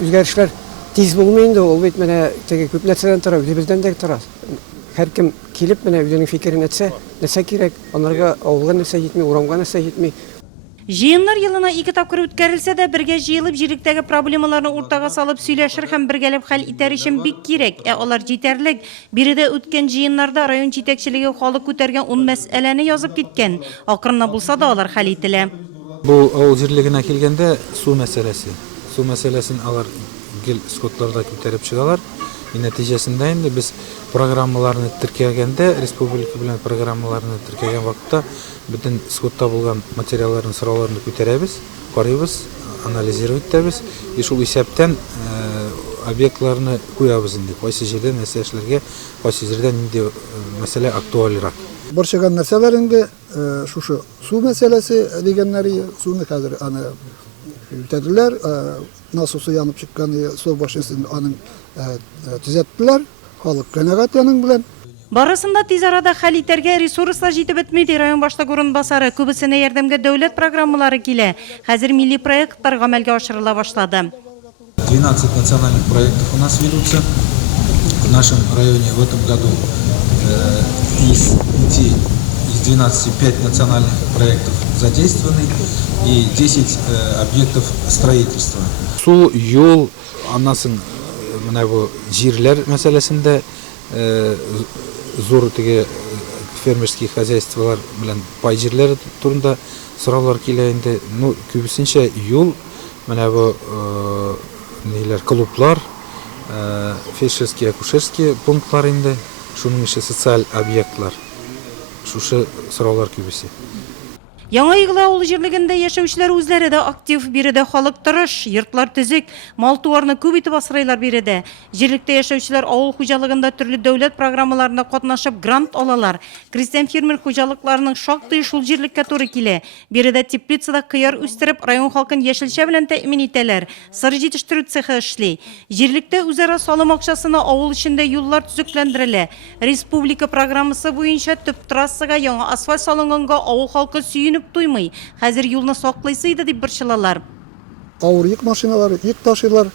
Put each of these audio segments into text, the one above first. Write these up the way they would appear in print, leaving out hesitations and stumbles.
Үзгәрешләр тиз булмый инде, ул бит менә теге күп нәрсәдән тора, үзебездән дә тора. Һәркем килеп менә үзенең фикерен әйтсә, нәрсә кирәк, аларга авылга нәрсә җитми, урамга нәрсә җитми. Җыеннар елына 2 тапкыр үткәрелсә дә, бергә җыелып җирлектәге проблемаларны уртага салып сөйләшер һәм бергәләп хәл итәр өчен бик кирәк. Алар җитәрлек. Биредә үткән җыеннарда район җитәкчелеге халык күтәргән 10 мәсьәләне язып киткән. Акрынна булса да алар хәл ителә. Бу авыл җирлегенә килгәндә су мәсьәләсе. Су мәсьәләсен алар гел скотларда күтәреп чыгалар. Нәтиҗәсендә инде без программаларны теркәгәндә, республика белән программаларны теркәгән вакытта бөтен скотта булган материалларны, сорауларны күтәрәбез, карыйбыз, анализировать итәбез. И шул исәптән объектларны куябыз инде. Кайсы җирдә нәрсә эшләргә, кайсы җирдә нинди мәсьәлә актуальрак. Борчыган нәрсәләр инде шушы су мәсьәләсе дигәннәре, суны хәзер аны үтәделәр, насосы янып чыккан, су башысын аның төзәттеләр, халык канәгать аның белән. Барысында тиз арада хәл итәргә ресурслар җитеп бетмәде. Район башлыгы урынбасары күбесенә ярдәмгә дәүләт программалары килә. Хәзер милли проектлар гамәлгә ашырыла башлады. 12 национальных проектов у нас ведутся. В нашем районе в этом году из 12 5 национальных проектов задействованы и 10 объектов строительства. Су, юл, аннан менә бу җирләр мәсьәләсендә зур теге фермерские хозяйстволар белән пай җирләре турында сораулар килә инде. Ну, күбесенчә юл, менә бу ниләр, клублар, фельдшерские, акушерские пунктлар инде, шуның ише социаль объектлар. Шушы сораулар күбесе. Яңа Игла авыл җирлегендә яшәүчеләр үзләре дә актив, биредә халык тырыш, йортлар төзек, мал-туарны күп итеп асрайлар биредә. Җирлектә яшәүчеләр авыл хуҗалыгында төрле дәүләт программаларында катнашып грант алалар. Крестьян фермер хуҗалыкларының шактый шул җирлеккә туры килә. Биредә теплицада кыяр үстереп, район халкын яшелчә белән тәэмин итәләр. Сыр җитештерү цехы эшли. Җирлектә үзара салым акчасына авыл эчендә юллар төзекләндерелә. Республика программасы буенча төп трассага яңа асфальт салынганга авыл халкы сөенеп туймый. Хәзер юлны саклыйсы иде дип борчылалар. Авыр йөк машиналары, йөк ташыйлар.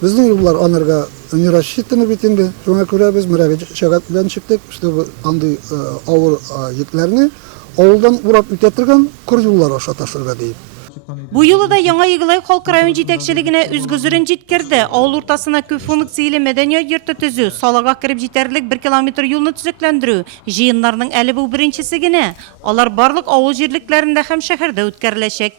Безнең юллар анырга не рассчитаны бит инде. Шуңа күрә без мөрәҗәгать белән чыктык, чтобы андый авыр йөкләрне авылдан урап үтә торган күр юллар аша ташырга дип. Бу юлы да Яңа Игылай халкы район җитәкчелегенә үз гозерен җиткерде. Авыл уртасына күп функцияле мәдәният йорты төзү, салага кирип җитәрлек 1 километр юлны төзекләндерү. Җыеннарның әле бу беренчесе генә. Алар барлык авыл җирлекләрендә һәм шәһәрдә үткәреләчәк.